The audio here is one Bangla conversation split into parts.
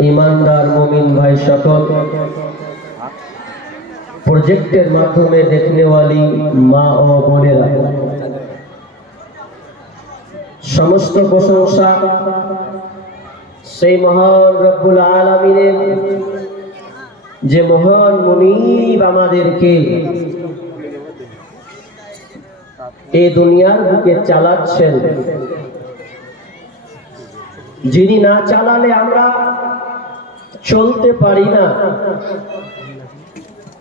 ईमानदार मोमिन भाई सकल प्रोजेक्टर माध्यमे देखने वाली मा और बोनेरा समस्त प्रशंसा से महान रब्बुल आलामीनेर जे महान मुनीब आमादेरके ए दुनियार बुके चालाচ্ছেন যিনি না চালালে আমরা চলতে পারি না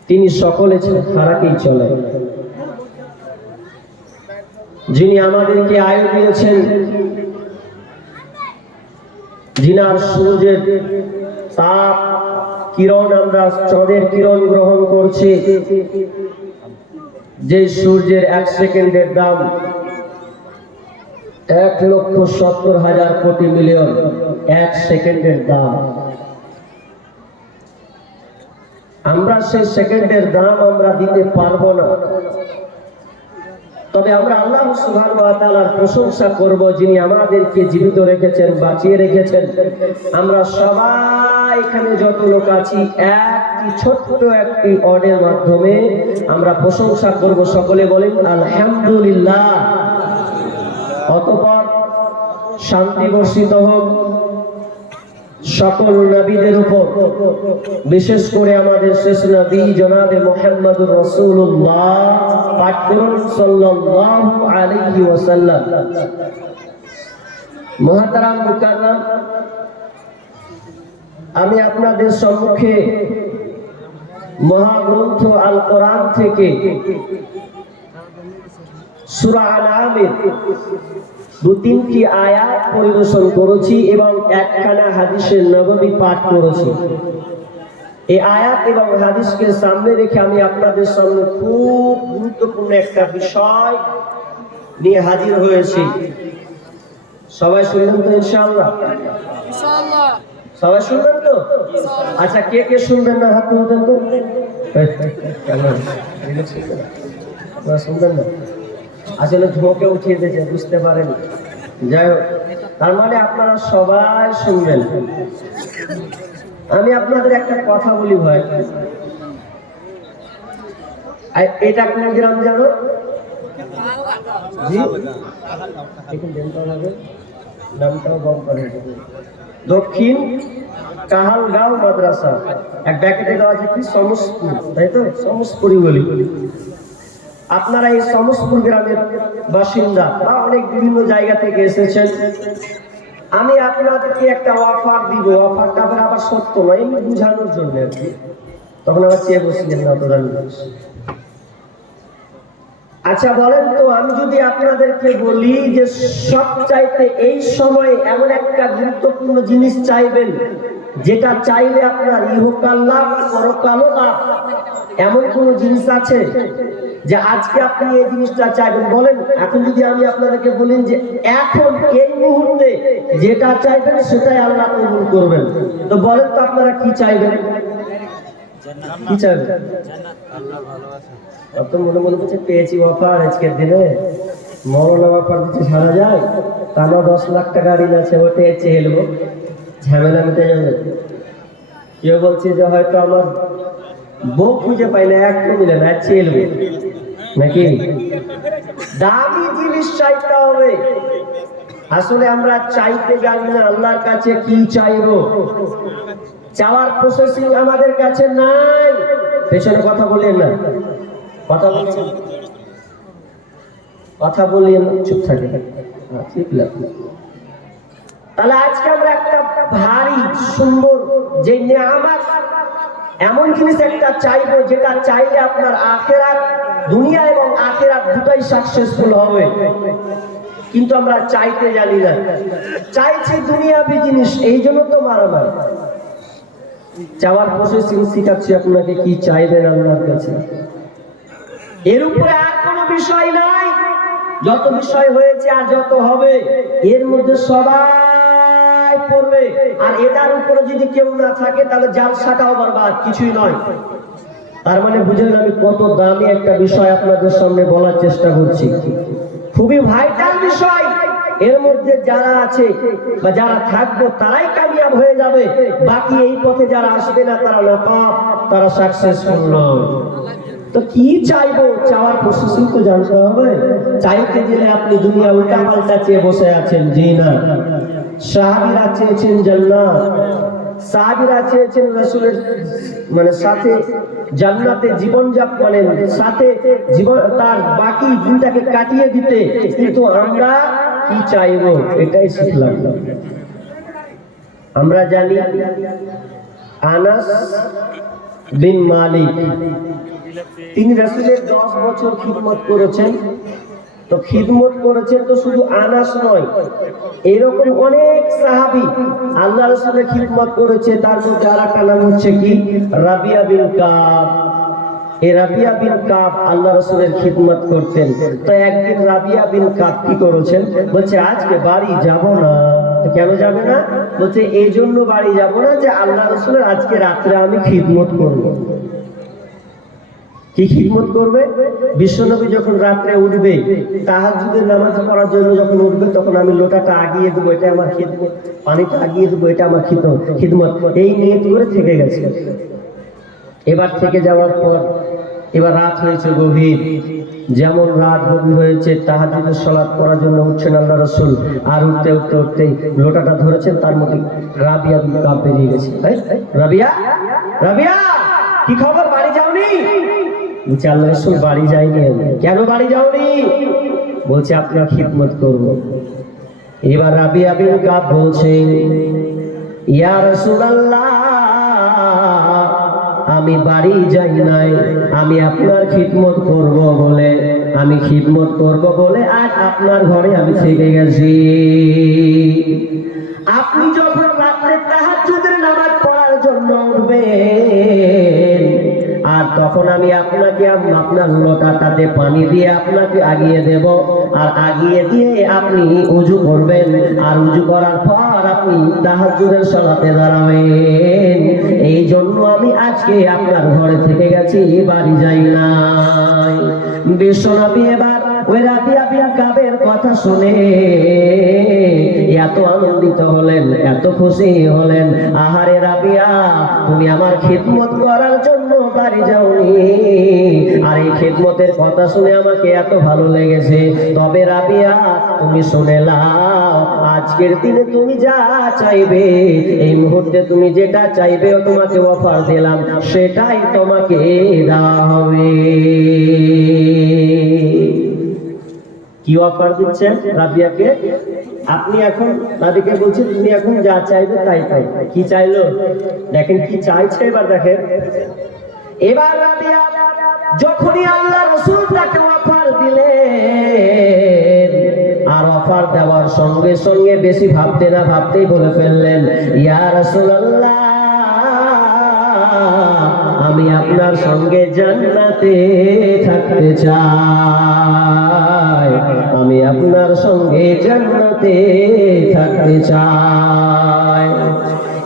তিনি সকলে ছাড়াকেই চলে যিনি আমাদেরকে আয়ু দিয়েছেন जिनार सूर्येर ताप किरण आमरा चाँदेर किरण ग्रहण करछि जे सूर्येर एक सेकेंडेर दाम 1,70,000 कोटी मिलियन एक सेकेंडेर दाम आमरा सेई सेकेंडेर दाम आमरा दिते पारबो ना তবে আমরা আল্লাহ সুবহানাহু ওয়া তাআলার প্রশংসা করব যিনি আমাদেরকে জীবিত রেখেছেন বাঁচিয়ে রেখেছেন আমরা সবাই এখানে যত লোক আছি একটি ছোট্ট একটি অর্ডের মাধ্যমে আমরা প্রশংসা করব সকলে বলেন আলহামদুলিল্লাহ অতঃপর শান্তি বর্ষিত হোক সকল নবীদের উপর বিশেষ করে আমাদের শেষ নবী জনাবে মুহাম্মদুর রাসূলুল্লাহ পাঠ করুন সাল্লাল্লাহু আলাইহি ওয়াসাল্লাম মুহতারাম মুকাররম আমি আপনাদের সম্মুখে মহাগ্রন্থ আল কোরআন থেকে সূরা আল-আনামের দু-তিনটি আয়াত পরিবেশন করেছি এবং একখানা হাদিসের নববী পাঠ করেছি এই আয়াত এবং হাদিসকে সামনে রেখে আমি আপনাদের সামনে খুব গুরুত্বপূর্ণ একটা বিষয় নিয়ে হাজির হয়েছি সবাই শুনবেন তো ইনশাআল্লাহ ইনশাআল্লাহ সবাই শুনবেন তো আচ্ছা কে কে শুনবেন না হাত তুলবেন তো শুনবেন না আসলে ধোঁকে উঠিয়ে দিয়েছে বুঝতে পারেন যাই হোক তার মানে আপনারা সবাই শুনবেন আমি আপনাদের একটা কথা বলি ভাই এটা কোন গ্রাম জানো জি এখন দেনটা লাগে নামটাও বন্ধ করে দক্ষিণ কাহালগাঁও মাদ্রাসা এক ব্যাকেটে দেওয়া আছে কি সমসপুর তাই তো সমসপুরি বলি আপনারা এই সমসপুর গ্রামের বাসিন্দা বা অনেক বিভিন্ন জায়গা থেকে এসেছেন আমি আপনাদেরকে একটা অফার দিব অফারটা আবার সত্য নয় এমনি বোঝানোর জন্য আর কি তখন আবার চেয়ে বসছিলেন না তোরা আচ্ছা বলেন তো আমি যদি আপনাদেরকে বলি যে সবচাইতে এই সময়ে এমন একটা গুরুত্বপূর্ণ জিনিস চাইবেন যেটা চাইলে আপনার ইহকাল লাভ পরকাল লাভ এমন কোন জিনিস আছে যে আজকে আপনি এই জিনিসটা চাইবেন বলেন এখন যদি আমি আপনাদেরকে বলেন যে এখন এই মুহূর্তে যেটা চাইবেন সেটাই আল্লাহ কবুল করবেন তো বলেন তো আপনারা কি চাইবেন কি চাইবেন আল্লাহ ভালোবাসা কত মনে মনে করছে পেয়েছি অফার আজকের দিনে মরনা অফার দিতে ছাড়া যায় তারা 10 লাখ টাকা ঋণ আছে ওটা চেয়ে নেবো ঝামেলা মিটে যাবে কেউ বলছে যে হয়তো আমার বউ খুঁজে পাই না একটু মিলে না চেয়ে নেবো নাকি দামি জিনিস চাইতে হবে আসলে আমরা চাইতে জানি না আল্লাহর কাছে কি চাইবো চাওয়ার প্রসেসিং আমাদের কাছে নাই পেছনে কথা বলেন না কথা বলছেন কথা বলিয়ে চুপ থাকে ঠিক লাগলো তাহলে আজকে আমরা একটা ভারী সুন্দর যে নিয়ামত এমন জিনিস একটা চাইবো যেটা চাইলে আপনার আখিরাত দুনিয়া এবং আখিরাত দুটোই সাকসেসফুল হবে কিন্তু আমরা চাইতে জানি না চাইছি দুনিয়াবি জিনিস এই জন্য তো মারামারি চাওয়ার প্রসেসিং শিখাচ্ছি আপনাকে কি চাইবেন আল্লাহর কাছে এর উপরে আর কোনো বিষয় নাই যত বিষয় হয়েছে আর যত হবে এর মধ্যে সবাই পড়বে আর এটার উপরে যদি কেউ না থাকে তাহলে জালসাটাও বরবাদ কিছুই নয় তার মানে বুঝলেন আমি কত দামি একটা বিষয় আপনাদের সামনে বলার চেষ্টা করছি খুবই ভাইটাল বিষয় এর মধ্যে যারা আছে বা যারা থাকবে তারাই কামিয়াব হয়ে যাবে, বাকি এই পথে যারা আসবে না তারা নাকাব, তারা সাকসেসফুল নয়। তো কি চাইবো, চাওয়ার প্রসেসিং তো জানতে হবে। চাইতে গেলে আপনি দুনিয়া উল্টা পাল্টা চেয়ে বসে আছেন, জি না। সাহাবীরা চেয়েছেন জান্নাত, সাহাবীরা চেয়েছেন রাসূলের মানে সাথে জান্নাতে জীবন মানে সাথে জীবন তার বাকি দিনটাকে কাটিয়ে দিতে, কিন্তু আমরা কি চাইবো এটাই শিখলাম। আমরা জানি আনাস বিন মালিক তিনি রাসূলের 10 বছর খিদমত করেছেন। তো খিদমত করেছেন তো শুধু আনাস নয়, এরকম অনেক সাহাবী আল্লাহ রাসূলের খিদমত করেছে। তার মধ্যে আরেকটা নাম হচ্ছে কি, রাবিয়া বিন কাব। এই রাবিয়া বিন কাব আল্লাহ রাসূলের খিদমত করতেন। তো একদিন রাবিয়া বিন কাব কি করেছেন, বলছে আজকে বাড়ি যাব না। তো কেন যাবে না? বলছে এই জন্য বাড়ি যাব না যে আল্লাহ রাসূলের আজকে রাত্রে আমি খিদমত করব। কি খিদমত করবে? বিশ্বনবী যখন রাত্রে উঠবে, তাহাজ্জুদের নামাজ পড়ার জন্য যখন উঠবে, তখন আমি লোটাটা আগিয়ে দেবো, এটা আমার খিদমত। পানিটা আগিয়ে দেবো, এটা আমার খিদমত। এই নিয়ত করে থেকে গেছে। এবার থেকে যাওয়ার পর এবার রাত হয়েছে গভীর। যেমন রাত গভীর হয়েছে, তাহাজ্জুদের সালাত পড়ার জন্য উঠছেন আল্লাহ রাসূল। আর উঠতে উঠতে উঠতেই লোটাটা ধরেছেন, তার মধ্যে রাবিয়া বিন কাব বেরিয়ে গেছে। রাবিয়া, রাবিয়া কি খবর, বাড়ি যাওনি? বলছে আল্লাহ রাসূল বাড়ি যাইনি। কেন বাড়ি যাওনি? বলছে আপনার খিদমত করব। এবার রাবিয়া বিন কাব বলছে, ইয়া রাসূলুল্লাহ, আমি বাড়ি যাই নাই, আমি আপনার খিদমত করব বলে, আমি খিদমত করব বলে আজ আপনার ঘরে আমি থেকে গেছি। আপনি যখন রাত্রে তাহাজ্জুদের নামাজ পড়ার জন্য উঠবেন, আর তখন আমি আপনাকে আপনার লোটাটাতে পানি দিয়ে আপনাকে আগিয়ে দেব, আর আগিয়ে দিয়ে আপনি উযু করবেন, আর উযু করার পর আপনি তাহাজ্জুদের সালাতে দাঁড়াবেন। এই জন্য আমি আজকে আপনার ঘরে থেকে গেছি, বাড়ি যাই নাই। বিশ্বনবী এবার ওই রাবিয়া বিন কাবের কথা শুনে এত আনন্দিত হলেন, এত খুশি হলেন। আহারে রাবিয়া, তুমি আমার খিদমত করার জন্য বাড়ি যাওনি, আর এই খিদমতের কথা শুনে আমাকে এত ভালো লেগেছে। তবে রাবিয়া, তুমি শুনে নাও, আজকের দিনে তুমি যা চাইবে, এই মুহূর্তে তুমি যেটা চাইবে তোমাকে অফার দিলাম, সেটাই তোমাকে দেওয়া হবে। কি অফার দিচ্ছেন রাবিয়াকে? আপনি এখন নবীকে বলছেন তুমি এখন যা চাইবে তাই পাই। কি চাইলো দেখেন, কি চাইছে এবার দেখেন। এবার রাবিয়া যখনই আল্লাহ রাসূল তাকে অফার দিলেন, আর অফার দেওয়ার সঙ্গে সঙ্গে বেশি ভাবতে না ভাবতেই বলে ফেললেন, ইয়া রাসূলুল্লাহ, আমি আপনার সঙ্গে জান্নাতে থাকতে চাই, আমি আপনার সঙ্গে জান্নাতে থাকতে চাই।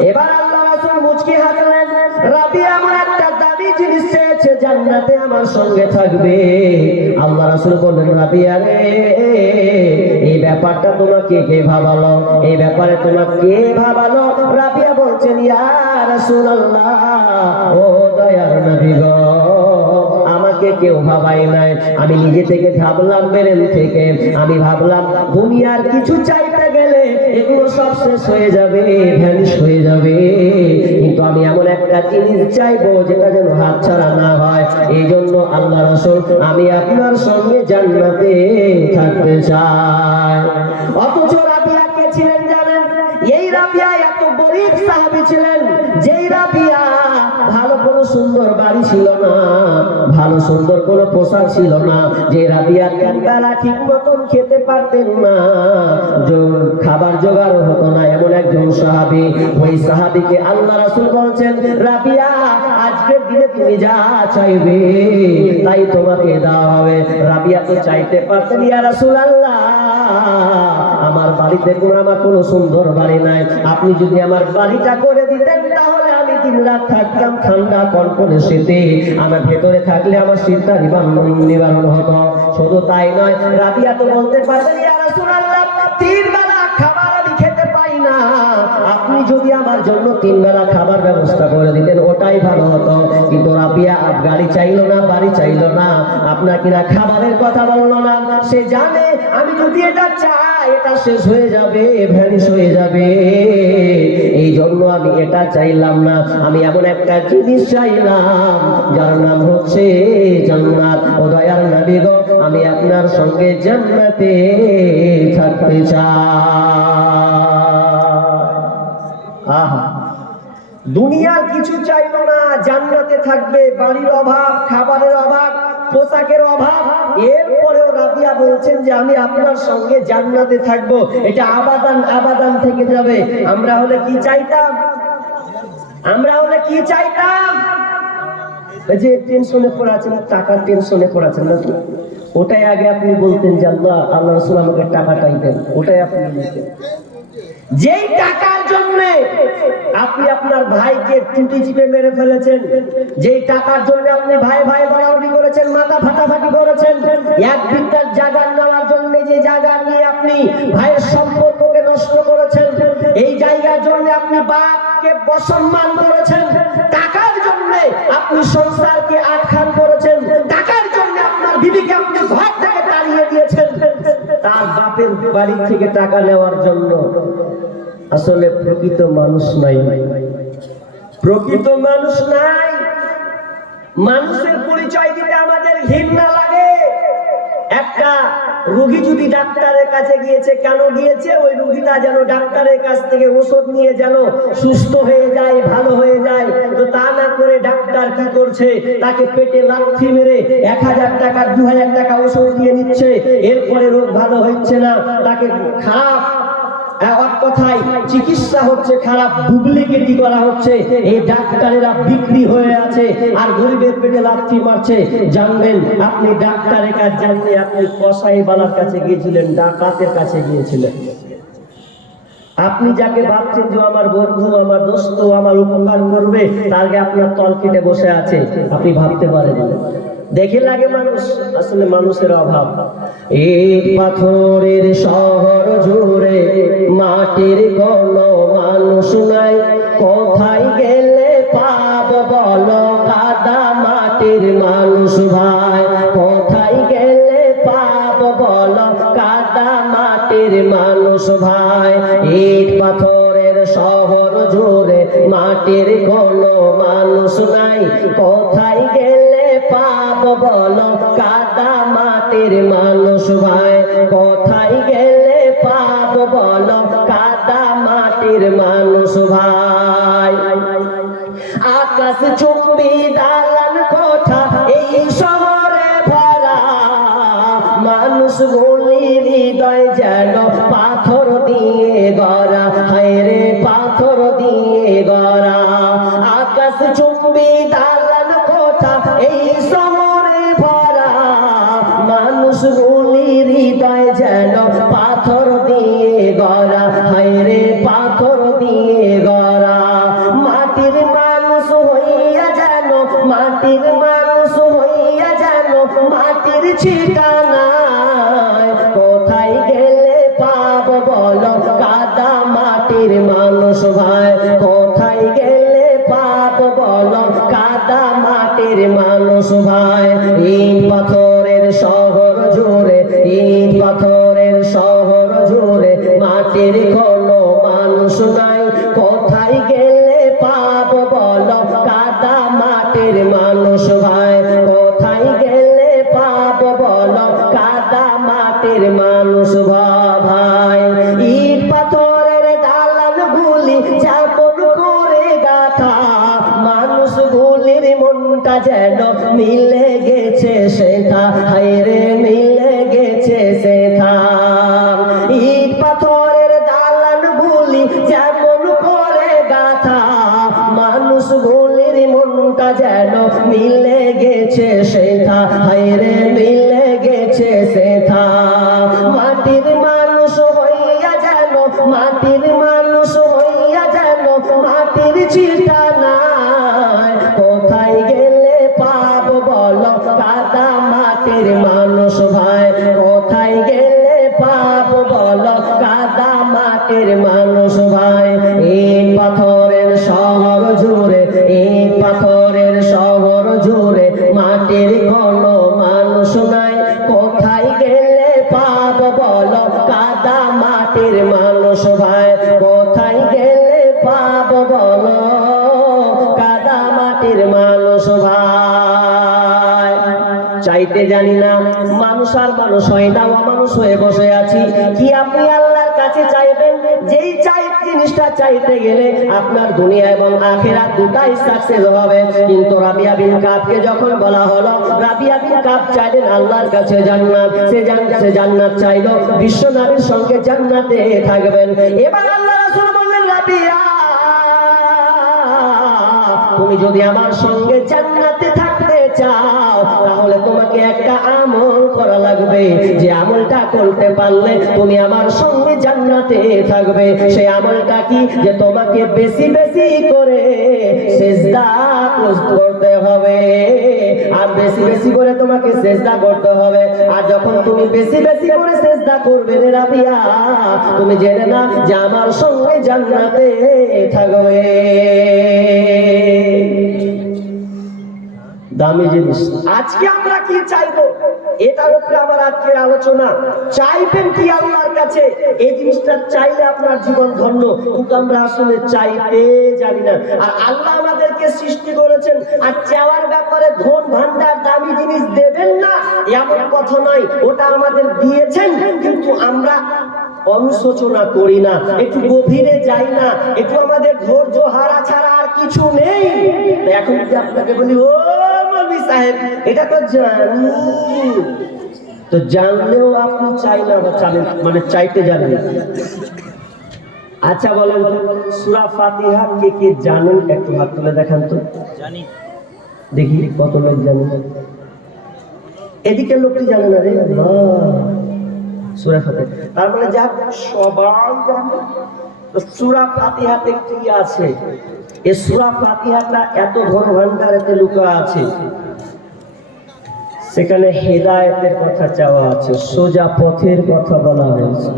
এবার আল্লাহ রাসূল মুচকি হাসলেন, রাবিয়া আমার একটা দামি জিনিস চেয়েছে, জান্নাতে আমার সঙ্গে থাকবে। আল্লাহ রাসূল বললেন, রাবিয়া রে, এই ব্যাপারটা তোমাকে কে ভাবালো? এই ব্যাপারে তোমাকে কে ভাবালো? রাবিয়া বলছেন, ইয়া রাসূলুল্লাহ, ও দয়ার নবী গো, আমাকে কেউ ভাবাই নাই, আমি নিজে থেকে ভাবলাম, বেরেন থেকে আমি ভাবলাম দুনিয়ার কিছু চাইতে গেলে এগুলো সব শেষ হয়ে যাবে, ভ্যানিশ হয়ে যাবে, কিন্তু আমি এমন একটা জিনিস চাইবো যেটা যেন হাতছাড়া না হয়। এই জন্য আল্লাহ রাসূল, আমি আপনার সঙ্গে জান্নাতে থাকতে চাই। অথচ রাবিয়া কে ছিলেন জানেন? এই রাবিয়া এত গরীব সাহাবী ছিলেন, যেই রাবিয়া ভালো কোনো সুন্দর বাড়ি ছিল না, ভালো সুন্দর কোনো পোশাক ছিল না, যে রাবিয়া তিন বেলা ঠিক মতন খেতে পারতেন না, খাবার জোগাড় হতো না, এমন একজন সাহাবী। ওই সাহাবীকে আল্লাহ রাসূল বলছেন, রাবিয়া, আজকের দিনে তুমি যা চাইবে তাই তোমাকে দেওয়া হবে। রাবিয়া তো চাইতে পারতেন, ইয়া রাসূলুল্লাহ, আমার বাড়িতে আমার কোনো সুন্দর বাড়ি নাই, আপনি যদি আমার বাড়িটা করে দিতেন তাহলে আমি দিন রাত থাকতাম ঠান্ডা কনকনে শীতে, আমার ভেতরে থাকলে আমার শীতটা নিবারণ হতো। শুধু তাই নয়, রাবিয়া তো বলতে পারতেন, ইয়া রাসূলুল্লাহ, তিন বেলা খাবার আমি খেতে পাই না, আপনি যদি আমার জন্য তিন বেলা খাবার ব্যবস্থা করে দিতেন ওটাই ভালো হতো। কিন্তু রাবিয়া গাড়ি চাইলো না, বাড়ি চাইলো না, আপনার কিনা খাবারের কথা বললো না। সে জানে আমি যদি এটা চাই এটা শেষ হয়ে যাবে, ভ্যানিশ হয়ে যাবে, এই জন্য আমি এটা চাইলাম না। আমি এমন একটা জিনিস চাইলাম যার নাম হচ্ছে জান্নাত। ও দয়ার নবী গো, আমি আপনার সঙ্গে জান্নাতে থাকতে চাই। আহা, দুনিয়ার কিছু চাইলো না, জান্নাতে থাকবে। বাড়ির অভাব, খাবারের অভাব, পোশাকের অভাব, এরপরেও রাবিয়া বলছেন যে আমি আপনার সঙ্গে জান্নাতে থাকবো। এটা আবাদান আবাদান থেকে যাবে। আমরা হলে কি চাইতাম? আমরা হলে কি চাইতাম? যে টেনশনে পড়ে আছেন, টাকার টেনশনে পড়ে আছেন না, ওটাই আগে আপনি বলতেন যে আল্লাহ আল্লাহ রাসূল আমাকে টাকাটাই দেন, ওটাই আপনি নিতেন। যেই টাকার জন্য আপনি আপনার ভাইকে টুটি চিপে মেরে ফেলেছেন, যেই টাকার জন্য আপনি ভাই ভাই বাড়াবাড়ি করেছেন, মাথা ফাটাফাটি করেছেন, এক বিঘার জায়গা নেওয়ার জন্য যে জায়গা নিয়ে আপনি ভাইয়ের সম্পর্ককে নষ্ট করেছেন, এই জায়গার জন্য আপনি বাপকে অসম্মান করেছেন, টাকার জন্য আপনি সংসারকে আটখান করেছেন, টাকার জন্য আপনার বিবিকে আপনি ঘর থেকে তাড়িয়ে দিয়েছেন, তার বাপের বাড়ি থেকে টাকা নেওয়ার জন্য। আসলে প্রকৃত মানুষ নাই, প্রকৃত মানুষ নাই। মানুষের পরিচয় দিতে আমাদের ঘৃণা লাগে। একটা রোগী যদি ডাক্তারের কাছে গিয়েছে, কেন গিয়েছে? ওই রোগীটা যেন ডাক্তারের কাছ থেকে ওষুধ নিয়ে যেন সুস্থ হয়ে যায়, ভালো হয়ে যায়। তো তা না করে ডাক্তার কি করছে? তাকে পেটে লাথি মেরে 1000 টাকা 2000 টাকা ওষুধ দিয়ে নিচ্ছে, এরপরে রোগ ভালো হচ্ছে না, তাকে খারাপ কথায় চিকিৎসা হচ্ছে, খারাপ ডুপ্লিকেটি করা হচ্ছে। এই ডাক্তারেরা বিক্রি হয়ে আছে আর গরিবের পেটে লাথি মারছে। জানবেন আপনি ডাক্তারের কাছে জানলে আপনি কসাইওয়ালার কাছে গিয়েছিলেন, ডাকাতের কাছে গিয়েছিলেন। আপনি যাকে ভাবছেন যে আমার বন্ধু, আমার দোস্ত, আমার উপকার করবে, তার আগে আপনার তল কেটে বসে আছে, আপনি ভাবতে পারেন। দেখে লাগে মানুষ, আসলে মানুষের অভাব। ইট পাথরের শহর জুড়ে মাটির কোনো মানুষ নাই, কোথায় গেলে পাব বলো কাদা মাটির মানুষ ভাই, কোথায় গেলে পাব বলো কাদা মাটির মানুষ ভাই। ইট পাথরের শহর জুড়ে মাটির কোনো মানুষ নাই, কোথায় গেলে পাব বলো কাদা মাটির মানুষ ভাই, কোথায় গেলে পাব বলো কাদা মাটির মানুষ ভাই। আকাশ চুম্বি দালান কোঠা এই শহরে ভরা, মানুষ গুলির হৃদয় যেন পাথর দিয়ে গড়া, হায় রে পাথর দিয়ে গড়া। আকাশ চুম্বি দালান কোঠা এই শহরে ভরা, মানুষ গুলির হৃদয় যেন পাথর দিয়ে গড়া, হায় রে পাথর দিয়ে গড়া। মাটির মানুষ হইয়া যেন, মাটির মানুষ হইয়া যেন মাটির ঠিকানায়, কোথায় গেলে পাব বলো কাদা মাটির মানুষ ভাই, কোথায় গেলে পাব বলো কাদা মাটির মানুষ ভাই। ইট পাথরের শহর জুড়ে, ইট পাথরের শহর জুড়ে মাটির কোনো মানুষ নাই, কোথায় গেলে পাব বলো কাদা মাটির মানুষ ভাই, কোথায় গেলে পাব বলো কাদা মাটির মানুষ ভাই। ইট পাথরের দালান গুলি যেমন করে গাথা, মানুষ গুলির মনটা যেন মিলে গেছে সেথা, হায় রে মিলে গেছে সেথা। ইট পাথরের দালান গুলি যেমন করে গাথা, মানুষ গুলির মনটা যেন মিলে গেছে সেথা, হায় রে মিলে গেছে সেথা। মাটির মানুষ হইয়া যেন, মাটির মানুষ হইয়া যেন মাটির ঠিকানায়, কোথায় গেলে পাব বলো কাদা মাটির মানুষ ভাই, কোথায় গেলে পাব বলো চাইতে জানি না, মানুষ আর মানুষ হয় না, অমানুষ হয়ে বসে আছি। কি আপনি আল্লাহর কাছে চাইবেন? যেই জিনিসটা চাইতে গেলে আপনার দুনিয়া এবং আখিরাত দুটাই সাকসেস হবে। কিন্তু রাবিয়া বিন কাবকে যখন বলা হলো, রাবিয়া বিন কাব চাইলেন আল্লাহর কাছে জান্নাত, সে জান্নাত চাইলো, বিশ্ব নবীর সঙ্গে জান্নাতে থাকবেন। এবার আল্লাহ রাসূল বললেন, রাবিয়া, তুমি যদি আমার সঙ্গে জান্নাতে থাকতে চাও তাহলে তোমাকে একটা আমল করা লাগবে, যে আমলটা করতে পারলে তুমি আমার সঙ্গে জান্নাতে থাকবে। সেই আমলটা কি? যে তোমাকে বেশি বেশি করে সিজদা করতে হবে, আর বেশি বেশি করে তোমাকে সিজদা করতে হবে। আর যখন তুমি বেশি বেশি করে সিজদা করবে রে রাবিয়া, তুমি জেনে না যে আমার সঙ্গে জান্নাতে থাকবে। দামি জিনিস। আজকে আমরা কি চাইবো, এটার উপরে আমার আজকের আলোচনা। চাইবেন কি আল্লাহর কাছে? এই জিনিসটা চাইলে আপনার জীবন ধন্য, কিন্তু আমরা আসলে চাইতে জানি না। আর আল্লাহ আমাদেরকে সৃষ্টি করেছেন, আর চাওয়ার ব্যাপারে ধন ভান্ডার দামি জিনিস দেবেন না এমন কথা নয়, ওটা আমাদের দিয়েছেন, কিন্তু আমরা অনুশোচনা করি না, একটু গভীরে যাই না, একটু আমাদের ধৈর্য হারা ছাড়া আর কিছু নেই। এখন যদি আপনাকে বলি, ও মৌলভী সাহেব, এটা তো জানি, তো জানলেও আপনি চাই না বা চাইলেন, মানে চাইতে জানেন। আচ্ছা বলেন, সূরা ফাতিহা কে কে জানেন? একটু হাত তুলে দেখান তো, জানি দেখি কত লোক জানেন। এদিকে লোকটি জানে না রে সূরা ফাতিহা, তার মানে যা সবাই জানে। তো সূরা ফাতিহাতে কি আছে? এই সূরা ফাতিহাটা এত ঘন ভান্ডারেতে লুকা আছে, সেখানে হেদায়েতের কথা চাওয়া আছে, সোজা পথের কথা বলা হয়েছে।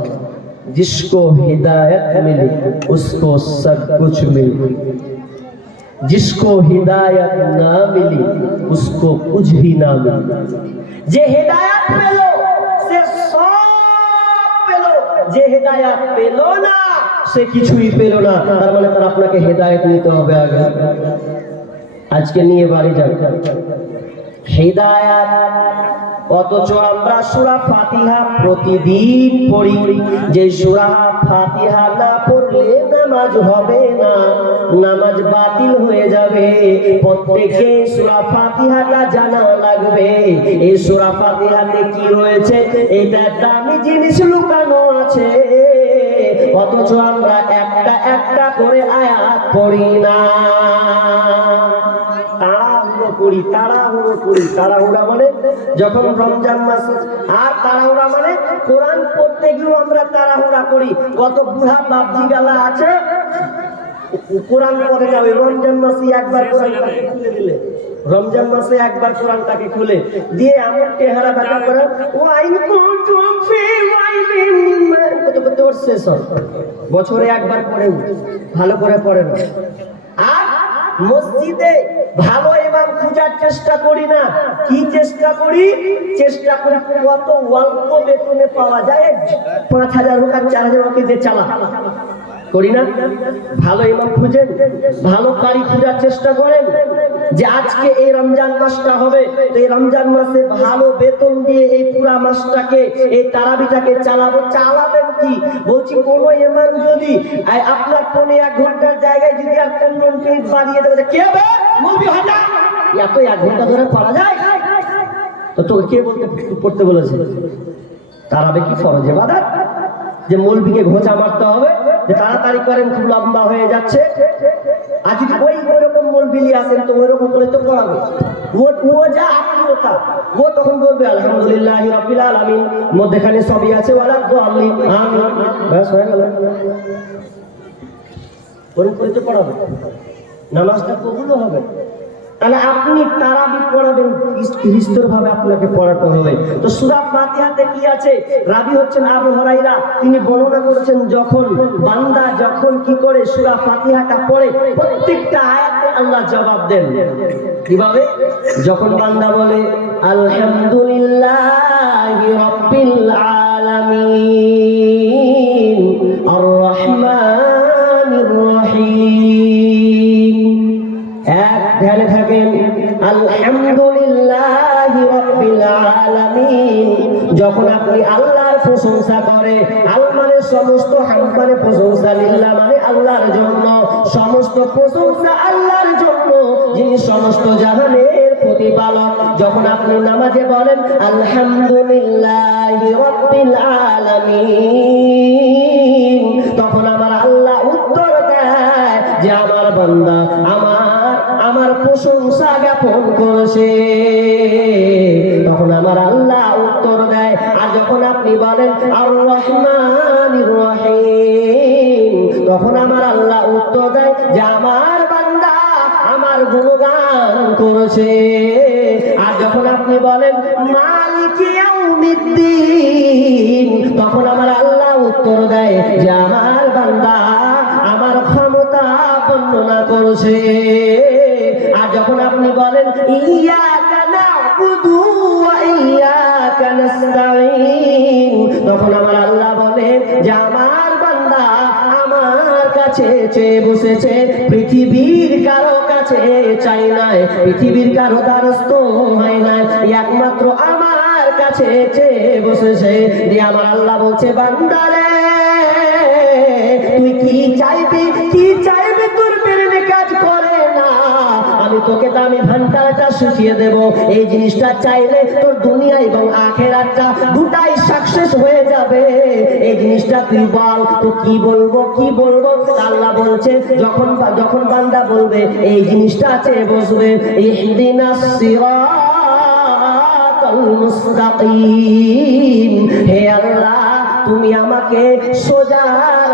जिसको हिदायत मिली उसको सब कुछ मिली, जिसको हिदायत ना मिली उसको कुछ भी ना मिली। যে হেদায়েত পেল সে সব পেল, যে হেদায়েত পেল না সে কিছুই পেল না। তার মানে তার আপনাকে হেদায়েত নিতে হবে আগে। আজকে নিয়ে বাড়ি যান হেদায়েত। অথচ আমরা সূরা ফাতিহা প্রতিদিন পড়ি, যে সূরা ফাতিহা না পড়লে নামাজ হবে না, নামাজ বাতিল হয়ে যাবে। প্রত্যেককে সূরা ফাতিহাটা জানা লাগবে। এই সূরা ফাতিহাতে কি রয়েছে, এটা দামি জিনিস লুকানো আছে, অথচ আমরা একটা একটা করে আয়াত পড়ি না। তাড়াহুড়া মানে যখন রমজান মাস, আর তাড়াহুড়া মানে কোরআন পড়তে গিয়েও আমরা তাড়াহুড়া করি। কত বুড়া বাপজি গালা আছে, কোরআন পড়ে যাবে, রমজান মাসে একবার কোরআনটাকে খুলে দিলে, রমজান মাসে একবার কোরআনটাকে খুলে দিয়ে এমন চেহারা দেখা করে, ওয়াইন কুনতুম ফি ওয়াইলিন মিম্মা, কত শেষ বছরে একবার পড়ে, ভালো করে পড়ে না। আর মসজিদে ভালো ইমাম খোঁজার চেষ্টা করি না, কি চেষ্টা করি? চেষ্টা করি কত অল্প বেতনে পাওয়া যায়, 5,000 হোক আর 4,000 হোক যে চালা করি না। ভালো ইমাম খুঁজেন, ভালো কারি খোঁজার চেষ্টা করেন, যে আজকে এই রমজান মাসটা হবে, তো এই রমজান মাসে ভালো বেতন দিয়ে এই পুরা মাসটাকে, এই তারাবিটাকে চালাবো। চালাবেন কি? বলছি কোন ইমাম যদি আপনার 1 ঘন্টার জায়গায় যদি আর 15 মিনিট বাড়িয়ে দেবে, কে হবে মৌলভী হাজা, এত 1 ঘন্টা ধরে পড়া যায়? তো তোকে কে পড়তে বলেছে? তারাবি কি ফরজ ইবাদত যে মৌলভীকে ঘোচা মারতে হবে, যে তাড়াতাড়ি করেন খুব লম্বা হয়ে যাচ্ছে? আর যদি ওইরকম মৌলভী আসেন তো ওইরকম করে তো পড়াবে, ও যা আপনিও তা। ও তখন বলবে আলহামদুলিল্লাহি রাব্বিল আলামিন, মধ্যখানে সবই আছে, ওয়ালা দাল্লিন, আমিন, ব্যাস হয়ে গেল। ওরকম করে তো পড়াবে, নামাজটা কবুলও হবে। তাহলে আপনি তারাবি পড়াবেন, স্থির ভাবে আপনাকে পড়াতে হবে। তো সূরা ফাতিহাতে কি আছে? রাবী হচ্ছেন আবু হুরায়রা, তিনি বর্ণনা করেছেন যখন বান্দা যখন কি করে সূরা ফাতিহাটা পড়ে, প্রত্যেকটা আয়াতে আল্লাহ জবাব দেন। কিভাবে? যখন বান্দা বলে আলহামদুলিল্লাহি রাব্বিল আলামিন আর রহমানির রহিম, 1 ধ্যানে থাকেন। আলহামদুলিল্লাহি রাব্বিল আলামিন, যখন আপনি আল্লাহর প্রশংসা করে, আল মানে সমস্ত, হামদ মানে প্রশংসা, লিল্লাহ মানে আল্লাহর জন্য, সমস্ত প্রশংসা আল্লাহর জন্য যিনি সমস্ত জাহানের প্রতিপালক। যখন আপনি নামাজে বলেন আলহামদুলিল্লাহি রাব্বিল আলামিন, তখন আমার আল্লাহ উত্তর দেয় যে আমার বান্দা আমার প্রশংসা জ্ঞাপন করেছে। তখন আমার আল্লাহ উত্তর দেয়। আর যখন আপনি বলেন আর রহমানির রহিম, তখন আমার আল্লাহ উত্তর দেয় যে আমার বান্দা আমার গুণগান করেছে। আর যখন আপনি বলেন মালিকি ইয়াউমিদ্দিন, তখন আমার আল্লাহ উত্তর দেয় যে আমার বান্দা আমার ক্ষমতা বর্ণনা করেছে। আর যখন আপনি বলেন ইয়াকা না'বুদু ওয়া ইয়াকা নাস্তাঈন, তখন আমার আল্লাহ বলেন যে আমার বান্দা আমার কাছে চেয়ে বসেছে, পৃথিবীর কারো কাছে চাই নাই, পৃথিবীর কারো দ্বারস্থ হয় নাই, একমাত্র আমার কাছে চেয়ে বসেছে। দিয়ে আমার আল্লাহ বলছে বান্দারে তুই কি চাইবি, কি চাইবি, তোর পেরেনে কাজ করে না, আমি তোকে দামি ভান্ডারটা শিখিয়ে দেব। এই জিনিসটা চাইলে তোর দুনিয়া এবং আখেরাতটা দুটাই সাকসেস হয়ে যাবে। এই জিনিসটা তুই বল, তো কি বলবো কি বলবো? আল্লাহ বলছে যখন বান্দা বলবে এই জিনিসটা চেয়ে বসবে, ইহদিনাস সিরাতাল মুস্তাকিম, হে আল্লাহ তুমি আমাকে সোজা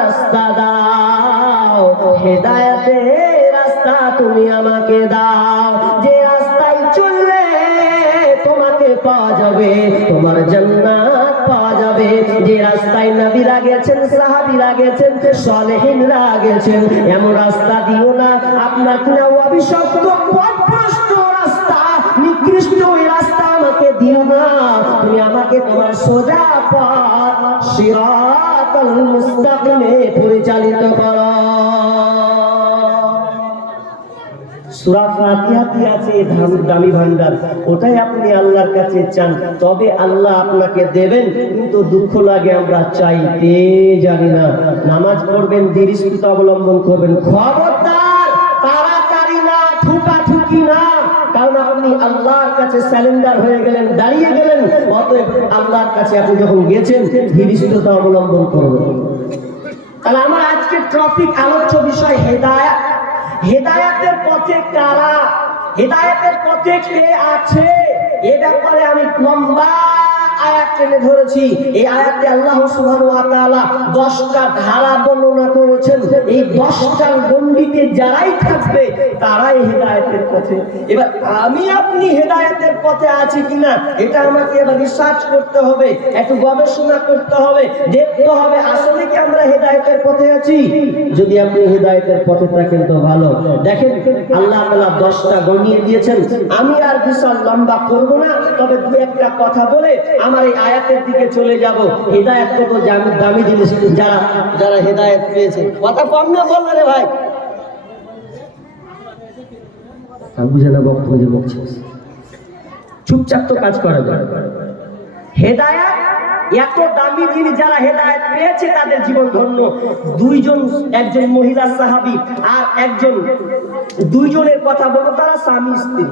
রাস্তা দাও, হেদায়েতের রাস্তা তুমি আমাকে দাও, যে রাস্তায় চললে তোমাকে পাওয়া যাবে, তোমার জান্নাত পাওয়া যাবে। যে রাস্তায় নবীরা গেছেন, সাহাবীরা গেছেন, সালেহিনরা গেছেন, এমন রাস্তা দিও না আপনার কিনা অভিশপ্ত পথভ্রষ্ট রাস্তা, নিকৃষ্ট এই রাস্তা আমাকে দিও না। তুমি আমাকে তোমার সোজা পথ সিরাতাল মুস্তাকিমে পরিচালিত করো। সূরা ফাতিহাতে আছে দামি ভান্ডার, ওটাই আপনি আল্লাহর কাছে চান, তবে আল্লাহ আপনাকে দেবেন। কিন্তু দুঃখ লাগে আমরা চাইতে জানি না। নামাজ পড়বেন, দৃষ্টিতে অবলম্বন করবেন, খবরদার তাড়াতাড়ি না, ঠুকাঠুকি না, কারণ আপনি আল্লাহর কাছে সারেন্ডার হয়ে গেলেন, দাঁড়িয়ে গেলেন। অতএব আল্লাহর কাছে আপনি যখন গেছেন ধীরস্থিরতা অবলম্বন করবেন। তাহলে আমার আজকের টপিক, আলোচ্য বিষয় হেদায়েত। হেদায়েতের পথে কারা, হেদায়েতের পথে কে আছে, এ ব্যাপারে আমি লম্বা আয়াত টেনে ধরেছি। এই আয়াতে আল্লাহ সুবহানাহু ওয়া তাআলা 10টা ধারা বর্ণনা করেছেন। এই 10টার গণ্ডিতে যারাই থাকবে তারাই হেদায়েতের পথে। এবার আমি আপনি হেদায়েতের পথে আছি কিনা এটা আমাকে এবার রিসার্চ করতে হবে, একটু গবেষণা করতে হবে, দেখতে হবে আসলে কি আমরা হেদায়েতের পথে আছি। যদি আপনি হেদায়েতের পথে থাকেন তো ভালো। দেখেন আল্লাহ তাআলা 10টা গণিয়ে দিয়েছেন। আমি আর বিশাল লম্বা করব না, তবে দু একটা কথা বলে আমার এই আয়াতের দিকে চলে যাব। হেদায়েত কত দামি জিনিস, যারা হেদায়েত পেয়েছে। কথা কম না বললে রে ভাই, বুঝে না বক্তব্য বলছে, চুপচাপ তো কাজ করা যায়। হেদায়েত এত দামি জিনিস, যারা হেদায়েত পেয়েছে তাদের জীবন ধন্য। একজন মহিলা সাহাবী আর দুইজনের কথা বলবো, তারা স্বামী স্ত্রী।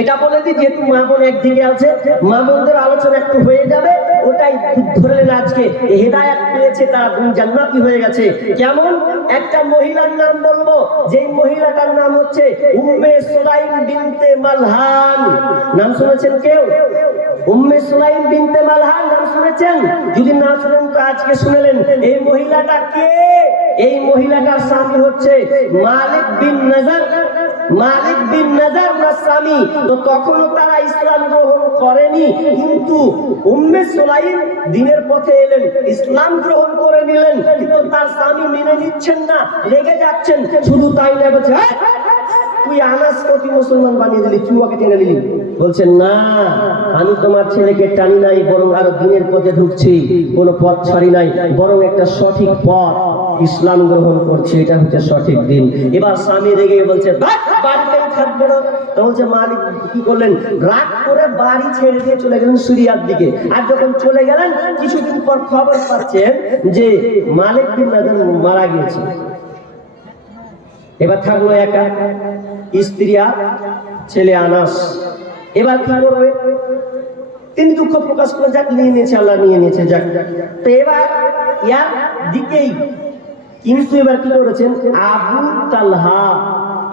এটা বলে দিই যেহেতু মা বোন একদিকে আছে, মা বোনদের আলোচনা একটু হয়ে যাবে, ওটাই ধরে নেন। আজকে হেদায়েত পেয়েছে তারা জান্নাতি হয়ে গেছে। কেমন? একটা মহিলার নাম বলবো, যেই মহিলাটার নাম হচ্ছে উম্মে সুলাইম বিনতে মালহান। নাম শুনেছেন কেউ? উম্মে সুলাইম বিনতে মালহান নাম শুনেছেন? যদি না শুনেন তো আজকে শুনলেন। এই মহিলাটা কে? এই মহিলাটার স্বামী হচ্ছে মালিক বিন নজর না স্বামী। তো তখনও তারা ইসলাম গ্রহণ করেনি, কিন্তু উম্মে সুলাইম দ্বীনের পথে এলেন, ইসলাম গ্রহণ করে নিলেন, কিন্তু তার স্বামী মেনে নিচ্ছেন না, রেগে যাচ্ছেন। শুধু তাই না, বলছে তুই আনাসকে তুই মুসলমান বানিয়ে দিলি, তুই ওকে টেনে দিলি। বলছেন না, আমি তোমার ছেলেকে টানি নাই, বরং আরো দ্বীনের পথে ঢুকছি, কোনো পথ ছাড়ি নাই, বরং একটা সঠিক পথ। ইসলাম গ্রহণ করছে, এটা হচ্ছে সঠিক দিন। এবার স্বামী রেগে বলছে বাড়িতেই থাকবো না। তো বলছে মালিক কি করলেন, রাগ করে বাড়ি ছেড়ে দিয়ে চলে গেলেন সিরিয়ার দিকে। আর যখন চলে গেলেন কিছুদিন পর খবর পাচ্ছেন যে মালিক বিন নাজার মারা গিয়েছে। এবার থাকলো একা, স্ত্রী আর ছেলে আনাস। এবার কি করবে, তিনি দুঃখ প্রকাশ করে যাক নিয়ে নিয়েছে, আল্লাহ নিয়ে নিয়েছে যাক। তো এবার ইয়ার দিকেই কিন্তু এবার কি করেছেন আবু তালহা,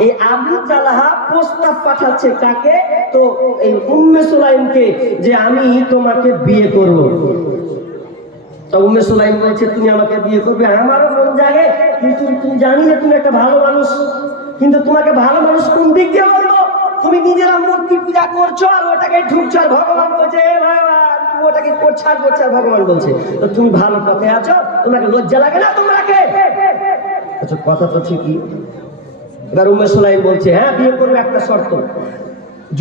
এই আবু তালহা প্রস্তাব পাঠাচ্ছে কাকে, তো এই উম্মে সুলাইমকে, যে আমি তোমাকে বিয়ে করব। তো উম্মে সুলাইম বলছে তুমি আমাকে বিয়ে করবে, আমারও মন জাগে, কিন্তু তুমি জানি যে তুমি একটা ভালো মানুষ, কিন্তু তোমাকে ভালো মানুষ কোন দিক দিয়ে বলবো, তুমি নিজেরা মূর্তি পূজা করছো আর ওটাকে ঢুকছো, আর ভগবান বলছে তুমি ওটাকে করছো আর করছো, আর ভগবান বলছে তো তুমি ভালো পথে আছো, তোমাকে লজ্জা লাগে না তোমাকে? আচ্ছা কথা তো ঠিকই। এবার উম্মে সুলাইম বলছে হ্যাঁ বিয়ে করবে, একটা শর্ত,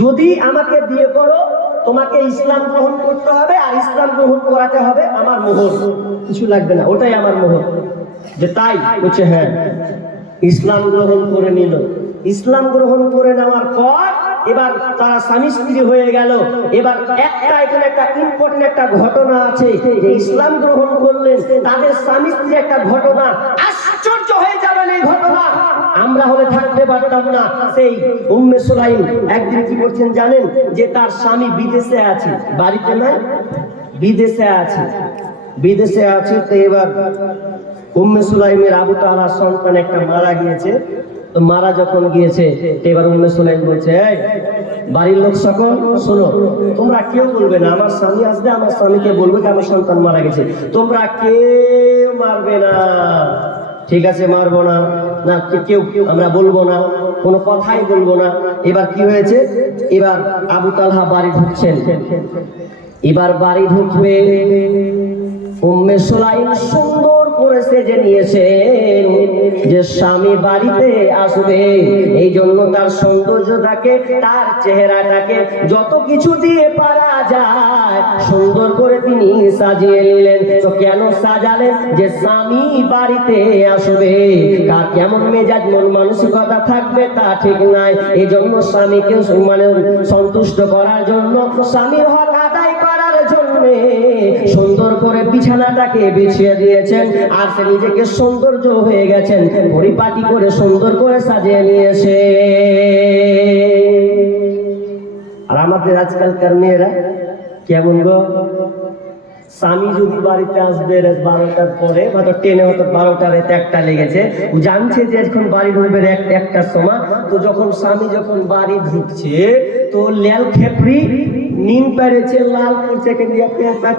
যদি আমাকে বিয়ে করো তোমাকে ইসলাম গ্রহণ করতে হবে, আর ইসলাম গ্রহণ করাতে হবে আমার মোহর, কিছু লাগবে না, ওটাই আমার মোহর। যে তাই বলছে হ্যাঁ। ইসলাম গ্রহণ করে নিল। ইসলাম গ্রহণ করে নেওয়ার পর এবার তারা স্বামী স্ত্রী হয়ে গেল। এবার একটা এখানে একটা ইম্পর্টেন্ট একটা ঘটনা আছে, যে ইসলাম গ্রহণ করলেন তাদের স্বামী স্ত্রী একটা ঘটনা, আশ্চর্য হয়ে যাবেন এই ঘটনা, আমরা হলে থাকতে পারতাম না। সেই উম্মে সুলাইম একদিন কি করছেন জানেন, যে তার স্বামী বিদেশে আছে, বাড়িতে নাই, বিদেশে আছে, বিদেশে আছে। তো এবার উম্মে সুলাইমের আবু তালহার সন্তান একটা মারা গিয়েছে। তো মারা যখন গিয়েছে এবার উম্মে সুলাইম বলছে এই বাড়ির লোক সকল শোনো, তোমরা কেউ বলবে না, আমার স্বামী আসবে আমার স্বামীকে বলবে যে আমার সন্তান মারা গেছে, তোমরা কেউ মারবে না, ঠিক আছে মারবো না, না কেউ আমরা বলবো না, কোনো কথাই বলবো না। এবার কি হয়েছে, এবার আবু তালহা বাড়ি ঢুকছেন। এবার বাড়ি ঢুকবে, উম্মে সুলাইম সুন্দর করে সেজে নিয়েছেন যে স্বামী বাড়িতে আসবে, এই জন্য তার সৌন্দর্যটাকে, তার চেহারাটাকে যত কিছু দিয়ে পারা যায় সুন্দর করে তিনি সাজিয়ে নিলেন। তো কেন সাজালেন, যে স্বামী বাড়িতে আসবে, কার কেমন মেজাজ মন মানসিকতা থাকবে তা ঠিক নাই, এই জন্য স্বামীকে মানে সন্তুষ্ট করার জন্য, স্বামীর হক আদায় করার জন্য সুন্দর করে বিছানাটাকে বিছিয়ে দিয়েছেন, আর সে নিজেকে সৌন্দর্য হয়ে গেছেন, পরিপাটি করে সুন্দর করে সাজিয়ে নিয়েছে। আর আমাদের আজকালকার মেয়েরা কেমন গো, স্বামী যদি বাড়িতে আসবে 12টার পরে, হয়তো ট্রেনে হয়তো 12টা রাতে 1টা লেগেছে, ও জানছে যে এখন বাড়ি ঢুকবে 1টার সময়, তো যখন স্বামী যখন বাড়ি ঢুকছে তো লেল খেপড়ি নিম পেরেছে, লাল করছে,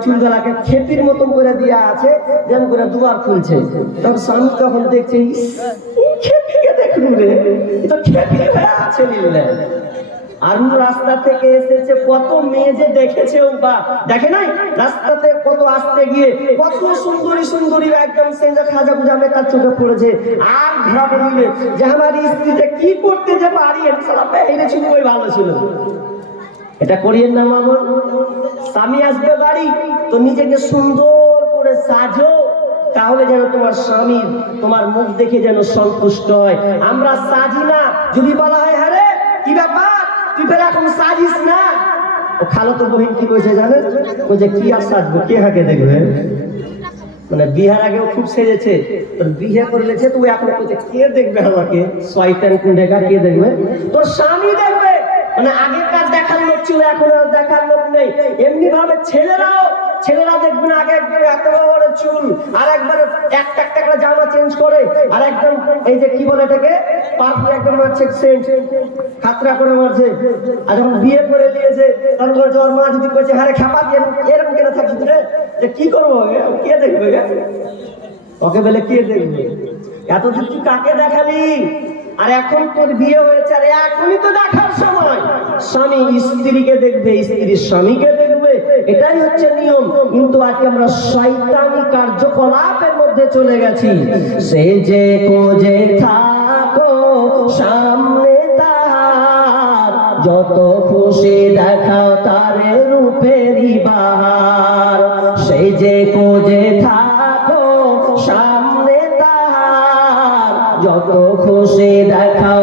চুলগুলাকে খেপির মতন করে দেওয়া আছে, যেমন করে দুয়ার খুলছে। তখন স্বামী তখন দেখছে খেপিকে দেখলু রে, তো খেপি হয়ে আছে নিলে। আর রাস্তা থেকে এসেছে, কত মেয়ে যে দেখেছে, বা দেখে নাই রাস্তাতে কত আসতে গিয়ে কত সুন্দরী সুন্দরী একদম সেজা খাজা গুজামে তার চোখে পড়েছে। আর ভাবে নিলে যে আমার স্ত্রীটা কি করতে যে পারি, এটা ছিল ওই ভালো ছিল। এটা করিয়েন না মামুন। স্বামী আসবে বাড়ি তো নিজেকে সুন্দর করে সাজো, তাহলে যেন তোমার স্বামী তোমার মুখ দেখে যেন সন্তুষ্ট হয়। আমরা সাজি না, যদি বলা হয় হ্যাঁ রে কি ব্যাপার তুই ফের এখন সাজিস না, ও খালাতো বহিন কি কইছে জানেন, ও যে কি আর সাজবো, কে হাকে দেখবে, মানে বিহার আগেও খুব সেজেছে, তোর বিয়ে করলেছে, তুই এখন কইছে কে দেখবে আমাকে, শয়তান কুন্ডেকা কে দেখবে, তোর স্বামী দেখবে। মানে আগেকার দেখার লোক ছিল, এখন আর দেখার লোক নেই। এমনি ভাবে ছেলেরা দেখবে না, আগে এত বড় চুল, আর একবার একটা করে জামা চেঞ্জ করে, আর একদম এই যে কি বলে এটাকে পারফিউম একদম মারছে, সেন্ট খাতরা করে মারছে। আর যখন বিয়ে করে দিয়েছে তখন বলছে ওর মা যদি কইছে হ্যাঁ খাপা দিয়ে এরকম কেন থাকছিস রে, যে কি করবো, কে দেখবে, ওকে বলে কে দেখবে, এতদিন তুই কাকে দেখালি, আর এখন তোর বিয়ে হয়েছে, আর এখনই তো দেখার সময়। স্বামী স্ত্রীকে দেখবে, স্ত্রী স্বামীকে দেখবে, এটাই হচ্ছে নিয়ম। কিন্তু আজকে আমরা শয়তানি কার্যকলাপের মধ্যে চলে গেছি। সে যে কোজে থাকো সামনে তার, যত খুশি দেখাও তারে রূপেরই বাহার, সে যে কোজে থাকো সামনে তার, যত খুশি দেখাও